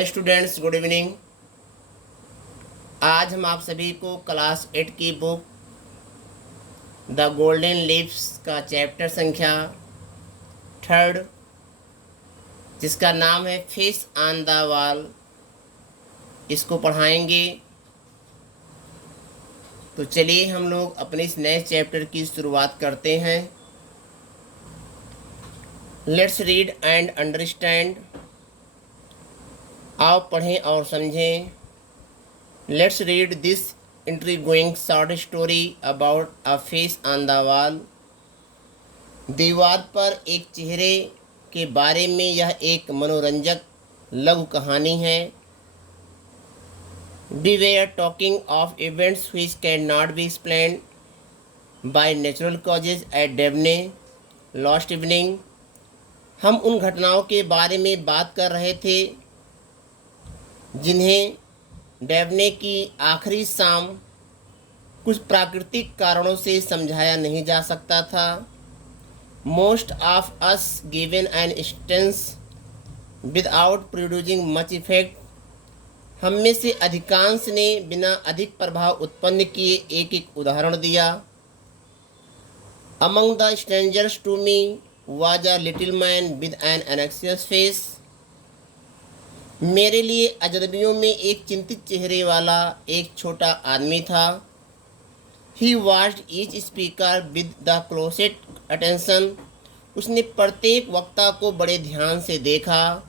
Hi students, good evening. आज हम आप सभी को क्लास 8 की बुक द गोल्डन लीव्स का चैप्टर संख्या 3 जिसका नाम है फिश ऑन द वॉल इसको पढ़ाएंगे। तो चलिए हम लोग अपने इस नए चैप्टर की शुरुआत करते हैं। Let's read and understand. आओ पढ़ें और समझें। Let's read this intriguing short story about a face on the wall। दीवार पर एक चेहरे के बारे में यह एक मनोरंजक लघु कहानी है। We were talking of events which cannot be explained by natural causes at Devne last evening। हम उन घटनाओं के बारे में बात कर रहे थे जिन्हें डेवने की आखिरी शाम कुछ प्राकृतिक कारणों से समझाया नहीं जा सकता था। Most of us given an instance without producing much effect. हम में से अधिकांश ने बिना अधिक प्रभाव उत्पन्न किए एक एक उदाहरण दिया। Among the strangers to me was a little man with an anxious face. मेरे लिए अजनबियों में एक चिंतित चेहरे वाला एक छोटा आदमी था। He watched each speaker with the closest attention. उसने प्रत्येक वक्ता को बड़े ध्यान से देखा।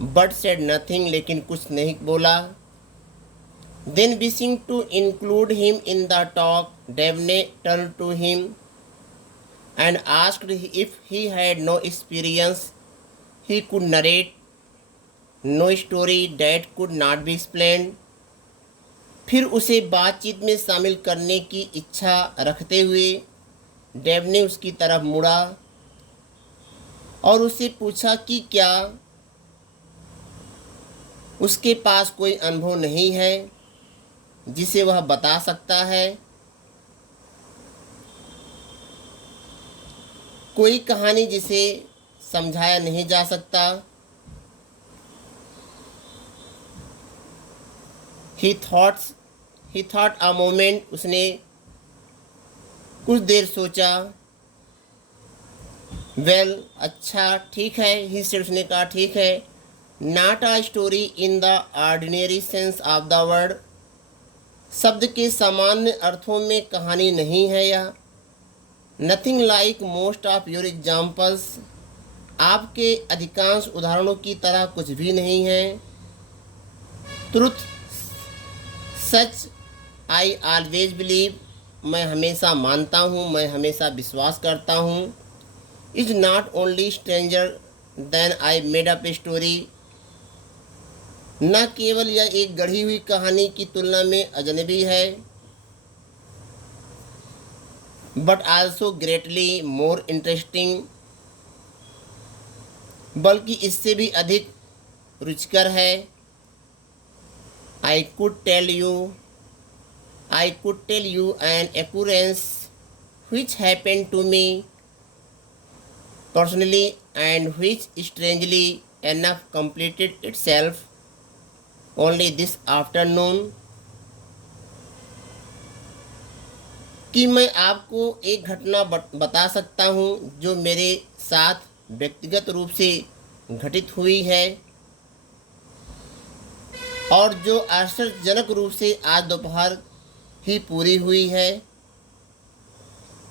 बट सेड नथिंग, लेकिन कुछ नहीं बोला। Then wishing to include him in the talk, डेवने turn to him and asked if he had no experience he could narrate, no story that could not be explained. फिर उसे बातचीत में शामिल करने की इच्छा रखते हुए डेव ने उसकी तरफ मुड़ा और उससे पूछा कि क्या उसके पास कोई अनुभव नहीं है जिसे वह बता सकता है। कोई कहानी जिसे समझाया नहीं जा सकता। He thought a moment। उसने कुछ देर सोचा। Well, अच्छा, ठीक है। He said, उसने कहा ठीक है। Not a story in the ordinary sense of the word। शब्द के सामान्य अर्थों में कहानी नहीं है यह। Nothing like most of your examples। आपके अधिकांश उदाहरणों की तरह कुछ भी नहीं है। Truth, सच, आई ऑलवेज बिलीव। मैं हमेशा मानता हूँ, मैं हमेशा विश्वास करता हूँ। Is not only stranger then I made up a story. न केवल यह एक गढ़ी हुई कहानी की तुलना में अजनबी है, but also greatly more interesting, बल्कि इससे भी अधिक रुचिकर है। I could tell you an occurrence which happened to me personally and which strangely enough completed itself only this afternoon। कि मैं आपको एक घटना बता सकता हूँ जो मेरे साथ व्यक्तिगत रूप से घटित हुई है और जो आश्चर्यजनक रूप से आज दोपहर ही पूरी हुई है।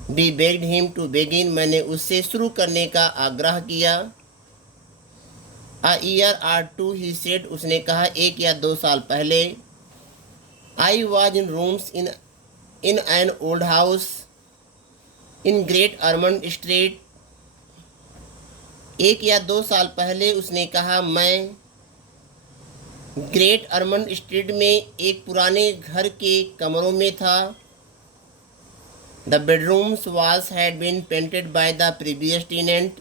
We begged him to begin। मैंने उससे शुरू करने का आग्रह किया। A year or two, he said। उसने कहा 1 या 2 साल पहले। I was in rooms in an old house in Great Ormond Street। 1 या 2 साल पहले उसने कहा मैं ग्रेट अर्मंड स्ट्रीट में एक पुराने घर के कमरों में था। The bedrooms walls had been painted by the previous tenant.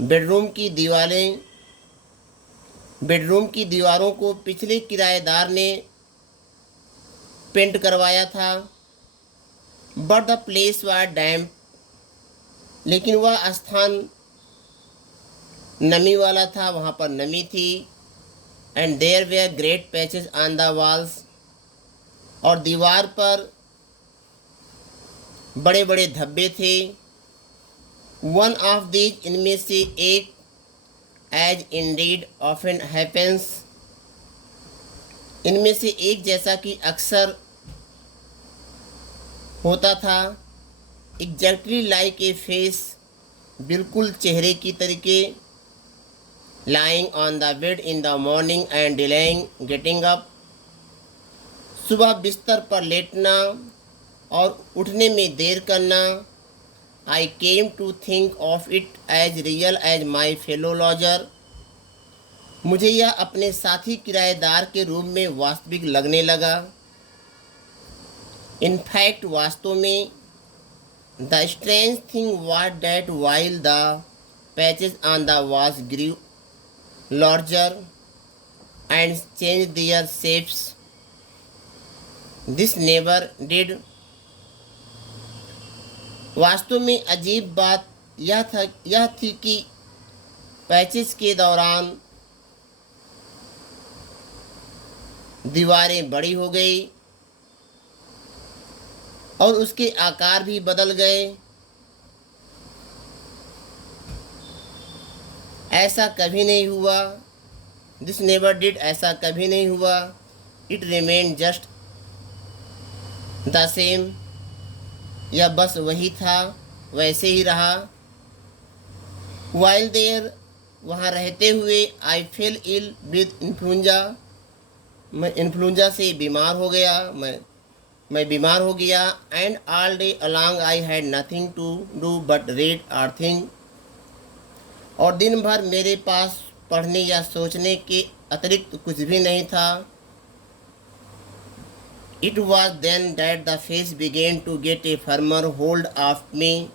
Bedroom की दीवारों को पिछले किराएदार ने पेंट करवाया था। But the place was damp. लेकिन वह स्थान नमी वाला था, वहाँ पर नमी थी। And there were great patches on the walls, और दीवार पर बड़े बड़े धब्बे थे। वन ऑफ दीज, इनमें से एक, एज इंडीड ऑफन हैपेंस, इनमें से एक जैसा कि अक्सर होता था, एग्जैक्टली लाइक ए फेस, बिल्कुल चेहरे की तरीके, lying on the bed in the morning and delaying getting up, सुबह बिस्तर पर लेटना और उठने में देर करना। I came to think of it as real as my fellow lodger, मुझे यह अपने साथी किराएदार के रूप में वास्तविक लगने लगा। इनफैक्ट वास्तव में, the strange thing was that while the patches on the walls grew larger and change their shapes, this never did. वास्तव में अजीब बात यह थी कि पैचेस के दौरान दीवारें बड़ी हो गई और उसके आकार भी बदल गए। ऐसा कभी नहीं हुआ, दिस नेवर डिड, ऐसा कभी नहीं हुआ। It remain just the same, यह बस वही था, वैसे ही रहा। वाइल देयर, वहाँ रहते हुए, I fell ill with influenza, मैं इन्फ्लुएंजा से बीमार हो गया, मैं बीमार हो गया। And all day along I had nothing to do but read और थिंक, और दिन भर मेरे पास पढ़ने या सोचने के अतिरिक्त कुछ भी नहीं था। It was then that the face began to get a firmer hold of me,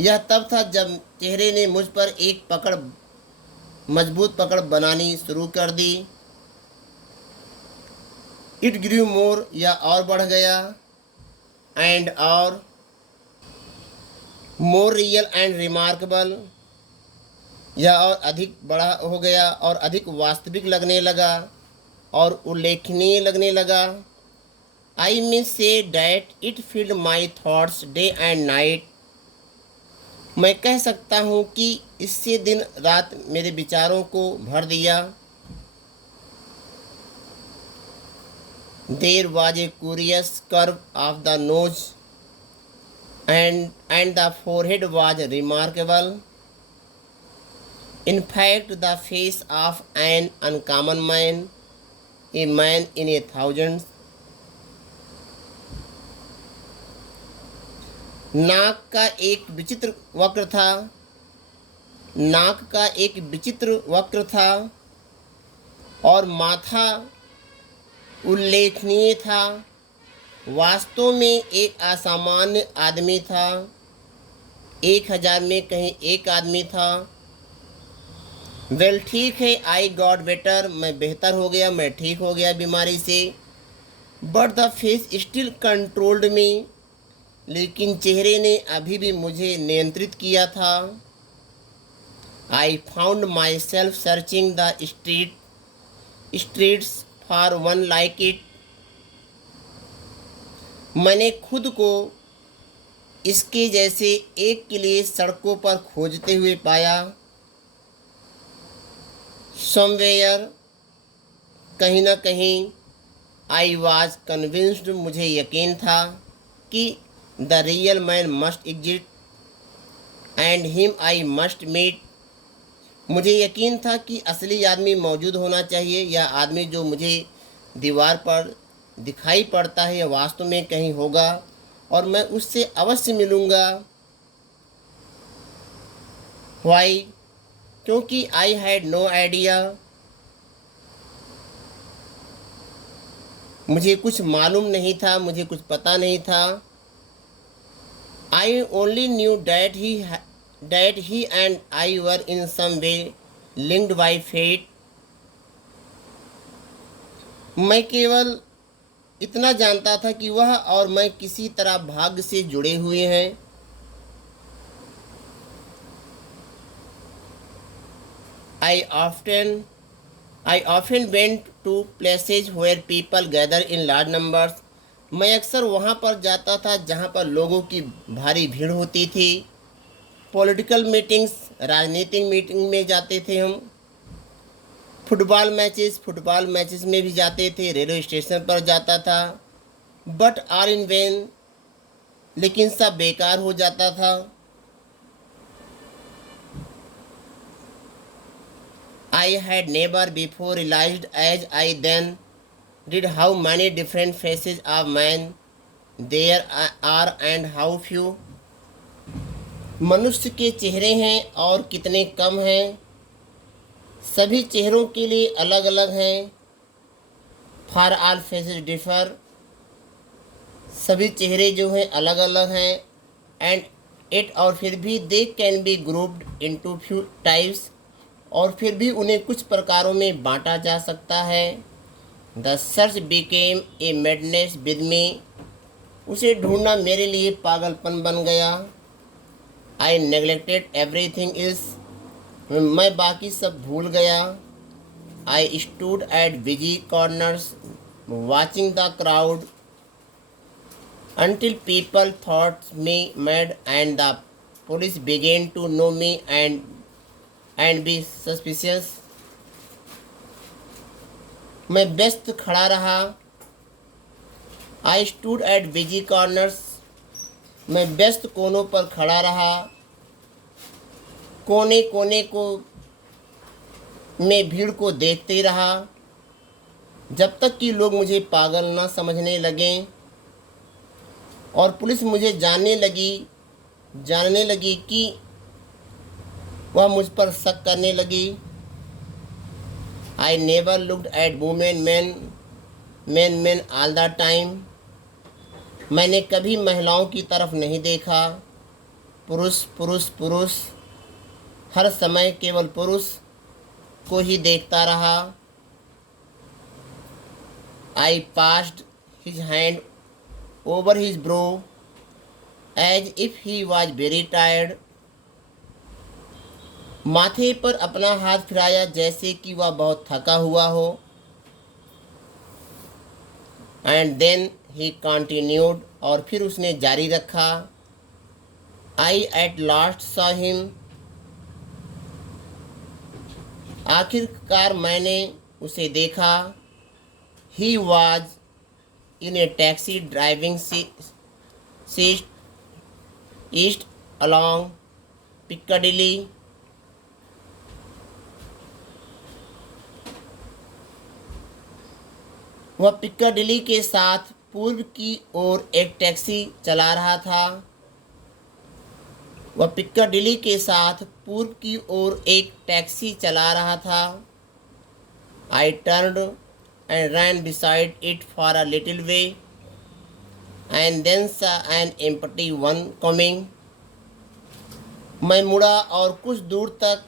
यह तब था जब चेहरे ने मुझ पर एक मजबूत पकड़ बनानी शुरू कर दी। इट ग्रू मोर, या और बढ़ गया। एंड और मोर रियल एंड रिमार्केबल, यह और अधिक बड़ा हो गया और अधिक वास्तविक लगने लगा और उल्लेखनीय लगने लगा। I may say that it filled my thoughts day and night, मैं कह सकता हूँ कि इससे दिन रात मेरे विचारों को भर दिया। There was a curious curve of the nose and the forehead was remarkable. In fact, the face of an uncommon man, a man in a thousand. नाक का एक विचित्र वक्र था, नाक का एक विचित्र वक्र था और माथा उल्लेखनीय था। वास्तव में एक असामान्य आदमी था, 1000 में कहीं एक आदमी था। वेल, ठीक है, आई गॉट बेटर, मैं बेहतर हो गया, मैं ठीक हो गया बीमारी से। But the face still controlled me, लेकिन चेहरे ने अभी भी मुझे नियंत्रित किया था। I found myself searching the streets for one like it, मैंने खुद को इसके जैसे एक के लिए सड़कों पर खोजते हुए पाया। समवेयर, कहीं ना कहीं, आई वॉज कन्विंस्ड, मुझे यकीन था कि the real man must exist and him I must meet, मुझे यकीन था कि असली आदमी मौजूद होना चाहिए। यह आदमी जो मुझे दीवार पर दिखाई पड़ता है यह वास्तव में कहीं होगा और मैं उससे अवश्य मिलूँगा। वाई, क्योंकि आई हैड नो आइडिया, मुझे कुछ मालूम नहीं था, मुझे कुछ पता नहीं था। I only new that he and I were in some way linked by fate, मैं केवल इतना जानता था कि वह और मैं किसी तरह भाग्य से जुड़े हुए हैं। I often I often went to places where people gather in large numbers. मैं अक्सर वहाँ पर जाता था जहाँ पर लोगों की भारी भीड़ होती थी. पॉलिटिकल मीटिंग्स, राजनीतिक मीटिंग में जाते थे हम. फुटबॉल मैचेस में भी जाते थे. रेलवे स्टेशन पर जाता था. बट आर इन वेन, लेकिन सब बेकार हो जाता था. I had never before realized as I then did how many different faces of man there are and how few. मनुष्य के चेहरे हैं और कितने कम हैं. सभी चेहरों के लिए अलग अलग हैं. For all faces differ. सभी चेहरे जो हैं अलग अलग हैं. And it और फिर भी they can be grouped into few types. और फिर भी उन्हें कुछ प्रकारों में बांटा जा सकता है. The search became a madness with me. उसे ढूंढना मेरे लिए पागलपन बन गया. आई नेग्लेक्टेड एवरीथिंग इज. मैं बाकी सब भूल गया. I stood at busy corners watching the crowd until people thought me mad and the police began to know me and be suspicious. मैं व्यस्त खड़ा रहा. I stood at busy corners. मैं व्यस्त कोनों पर खड़ा रहा. कोने कोने को में भीड़ को देखते रहा जब तक कि लोग मुझे पागल न समझने लगें और पुलिस मुझे जानने लगी कि वह मुझ पर शक करने लगी. I never looked at women man all the time. मैंने कभी महिलाओं की तरफ नहीं देखा. पुरुष हर समय केवल पुरुष को ही देखता रहा. I passed his hand over his brow as if he was very tired. माथे पर अपना हाथ फिराया जैसे कि वह बहुत थका हुआ हो. And then he continued. और फिर उसने जारी रखा. I at last saw him. आखिरकार मैंने उसे देखा. He was in a taxi driving east along Piccadilly. वह पिक्काडिली के साथ पूर्व की ओर एक टैक्सी चला रहा था. वह पिक्काडिली के साथ पूर्व की ओर एक टैक्सी चला रहा था. आई turned and ran beside it for a little way and then saw an empty one coming. मैं मुड़ा और कुछ दूर तक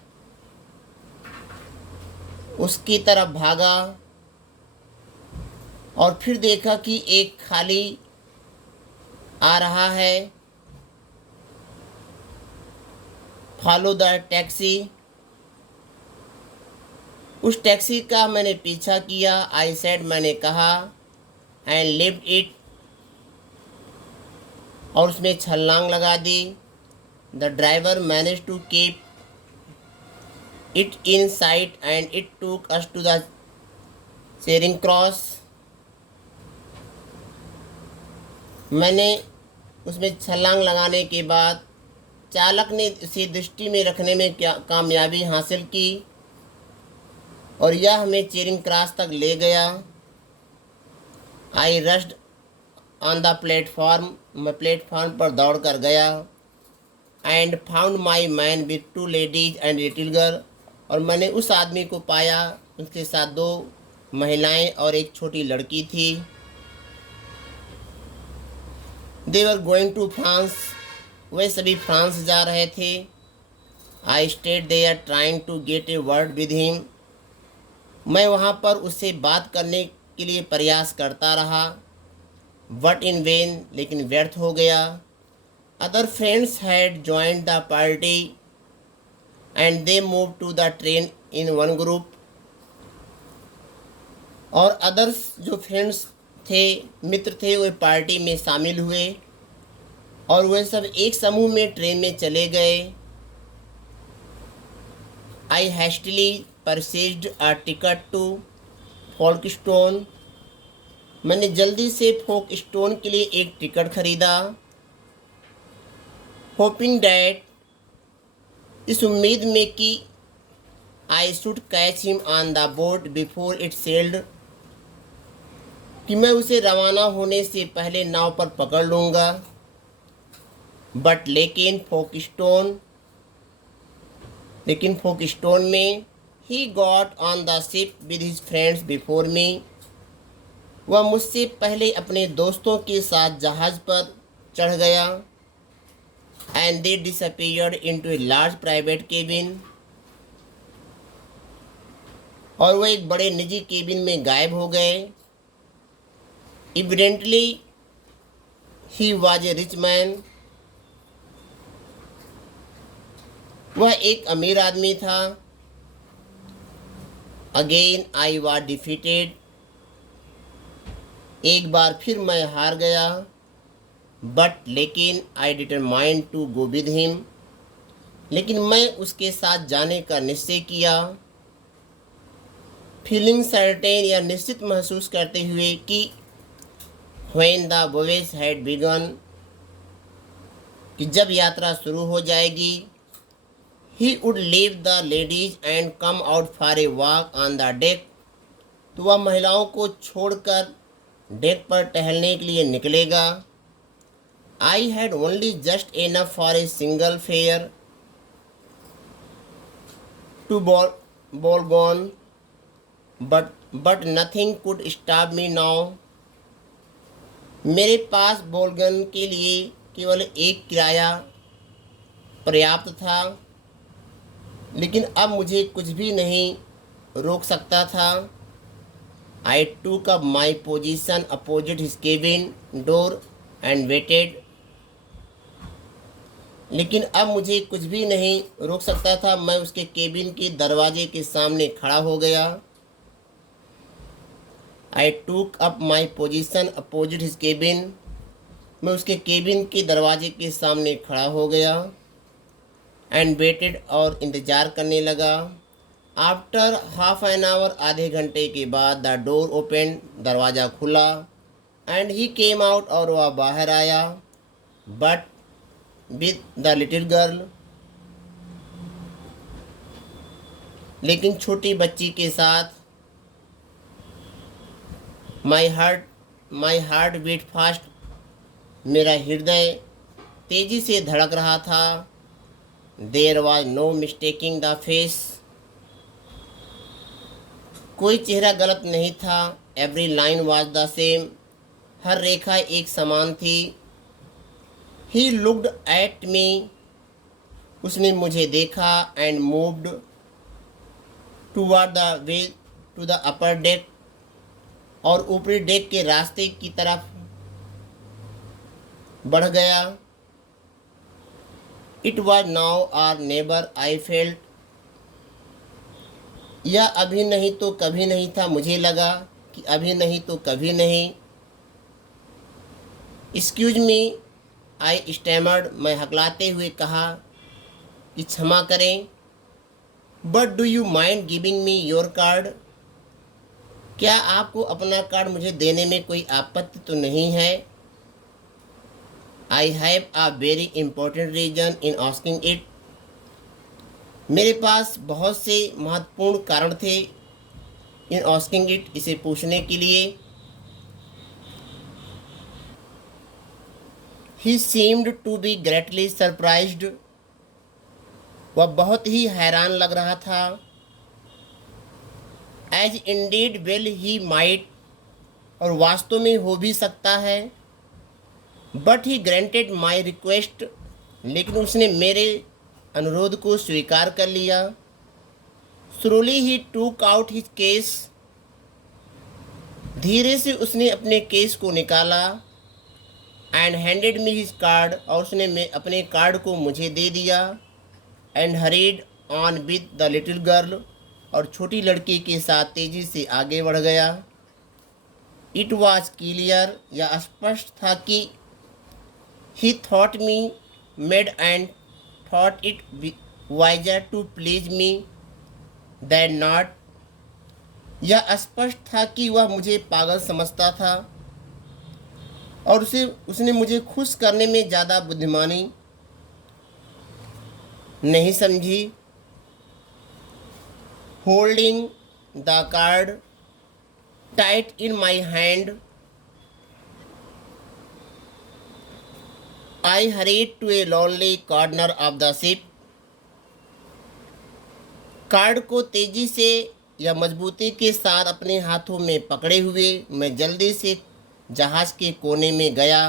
उसकी तरफ भागा और फिर देखा कि एक खाली आ रहा है. Follow the taxi. उस टैक्सी का मैंने पीछा किया. आई सेड, मैंने कहा. And lift it. और उसमें छलांग लगा दी. The driver manage to keep it in sight and it took us to the Charing Cross. मैंने उसमें छलांग लगाने के बाद चालक ने इसे दृष्टि में रखने में कामयाबी हासिल की और यह हमें चेरिंग क्रॉस तक ले गया. आई रश्ड ऑन द प्लेटफॉर्म. मैं प्लेटफॉर्म पर दौड़ कर गया. And found my man with 2 ladies and little girl. और मैंने उस आदमी को पाया. उसके साथ 2 महिलाएं और एक छोटी लड़की थी. They were going to France. वे सभी फ्रांस जा रहे थे. I stayed there trying to get a word with him. मैं वहाँ पर उससे बात करने के लिए प्रयास करता रहा. बट इन वेन, लेकिन व्यर्थ हो गया. Other friends had joined the party and they move to the train in one group, और अदर्स जो फ्रेंड्स थे, मित्र थे, वे पार्टी में शामिल हुए और वे सब एक समूह में ट्रेन में चले गए। आई हैस्टिली परचेज्ड अ टिकट टू फोल्कस्टोन, मैंने जल्दी से फोल्कस्टोन के लिए एक टिकट खरीदा। होपिंग डैट, इस उम्मीद में कि I should catch him on the boat before it sailed, कि मैं उसे रवाना होने से पहले नाव पर पकड़ लूँगा। बट लेकिन फोकस्टोन में he got on the ship with his friends before me, वह मुझसे पहले अपने दोस्तों के साथ जहाज़ पर चढ़ गया। And they disappeared into a large private cabin, और वह एक बड़े निजी केबिन में गायब हो गए। Evidently he was a rich man, वह एक अमीर आदमी था। Again I was defeated, एक बार फिर मैं हार गया। But लेकिन I determined to go with him, लेकिन मैं उसके साथ जाने का निश्चय किया। Feeling certain, या निश्चित महसूस करते हुए कि when the voyage had begun, कि जब यात्रा शुरू हो जाएगी, he would leave the ladies and come out for a walk on the deck, तो वह महिलाओं को छोड़कर डेक पर टहलने के लिए निकलेगा। I had only just enough for a single fare to Bolgon, but nothing could stop me now, मेरे पास बोलगन के लिए केवल एक किराया पर्याप्त था, लेकिन अब मुझे कुछ भी नहीं रोक सकता था। I took up my position opposite his cabin door and waited, लेकिन अब मुझे कुछ भी नहीं रोक सकता था। मैं उसके केबिन के दरवाजे के सामने खड़ा हो गया। I took up my position opposite his cabin, मैं उसके केबिन के दरवाजे के सामने खड़ा हो गया। And waited, और इंतज़ार करने लगा। After half an hour, आधे घंटे के बाद the door opened, दरवाज़ा खुला। And he came out, और वह बाहर आया। But with the little girl, लेकिन छोटी बच्ची के साथ। My heart beat fast, मेरा हृदय तेजी से धड़क रहा था। There was no mistaking the face, कोई चेहरा गलत नहीं था। Every line was the same, हर रेखा एक समान थी। He looked at me, उसने मुझे देखा। And moved toward the way to the upper deck, और ऊपरी डेक के रास्ते की तरफ बढ़ गया। It was now or never, I felt, यह अभी नहीं तो कभी नहीं था। मुझे लगा कि अभी नहीं तो कभी नहीं। Excuse me, I stammered, मैं हकलाते हुए कहा कि क्षमा करें। But do you mind giving me your card, क्या आपको अपना कार्ड मुझे देने में कोई आपत्ति तो नहीं है? I have a very important reason in asking it, मेरे पास बहुत से महत्वपूर्ण कारण थे in asking it, इसे पूछने के लिए। He seemed to be greatly surprised, वह बहुत ही हैरान लग रहा था। As indeed well he might, और वास्तव में हो भी सकता है। But he granted my request, लेकिन उसने मेरे अनुरोध को स्वीकार कर लिया। Slowly he took out his case, धीरे से उसने अपने केस को निकाला। And handed me his card, और उसने अपने कार्ड को मुझे दे दिया। And hurried on with the little girl, और छोटी लड़की के साथ तेजी से आगे बढ़ गया। इट वॉज क्लियर, यह स्पष्ट था कि he thought me mad and thought it wiser to please me than not. यह स्पष्ट था कि वह मुझे पागल समझता था और उसने मुझे खुश करने में ज़्यादा बुद्धिमानी नहीं समझी। Holding the card tight in my hand, I hurried to a lonely corner of the ship. Card को तेजी से या मजबूती के साथ अपने हाथों में पकड़े हुए मैं जल्दी से जहाज के कोने में गया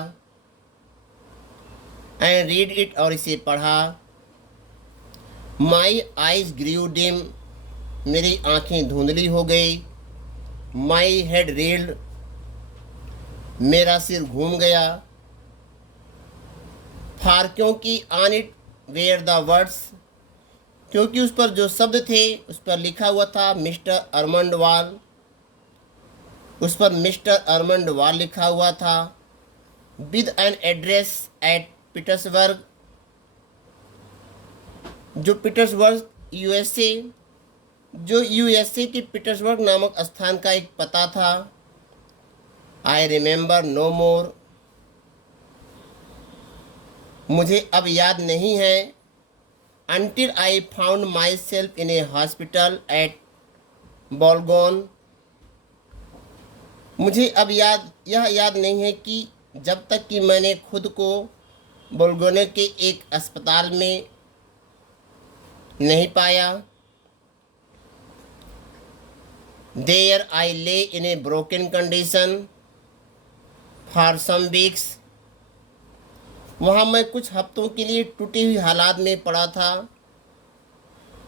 एंड रीड इट, और इसे पढ़ा। माई आइज ग्रीव डिम, मेरी आंखें धुंधली हो गई। माई हेड रील्ड, मेरा सिर घूम गया। फार, क्योंकि on it were the words, क्योंकि उस पर जो शब्द थे उस पर लिखा हुआ था मिस्टर अर्मंड वाल। उस पर मिस्टर अर्मंड वाल लिखा हुआ था। With an address at Petersburg, जो पीटर्सबर्ग यूएसए, जो यूएसए के पीटर्सबर्ग नामक स्थान का एक पता था। आई रिमेंबर नो मोर, मुझे अब याद नहीं है। Until I found myself in a hospital at बोल्गोन, मुझे अब यह याद नहीं है कि जब तक कि मैंने खुद को बोल्गोने के एक अस्पताल में नहीं पाया। There I lay in a broken condition for some weeks, वहाँ मैं कुछ हफ्तों के लिए टूटी हुई हालात में पड़ा था।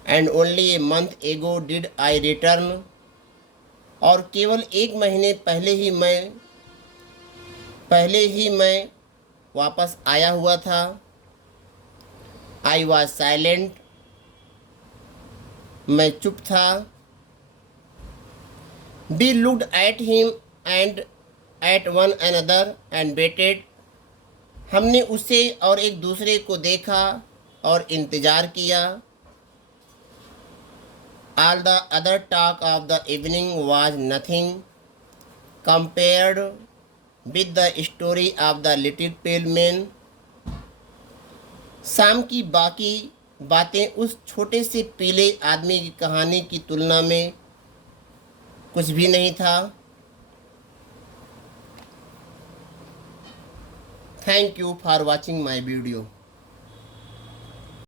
एंड ओनली ए मंथ एगो डिड आई रिटर्न, और केवल एक महीने पहले ही मैं वापस आया हुआ था। आई वॉज साइलेंट, मैं चुप था। We looked at him and at one another and waited, हमने उसे और एक दूसरे को देखा और इंतज़ार किया। All the other talk of the evening was nothing compared with the story of the little pale man, शाम की बाकी बातें उस छोटे से पीले आदमी की कहानी की तुलना में कुछ भी नहीं था। Thank you for watching my video.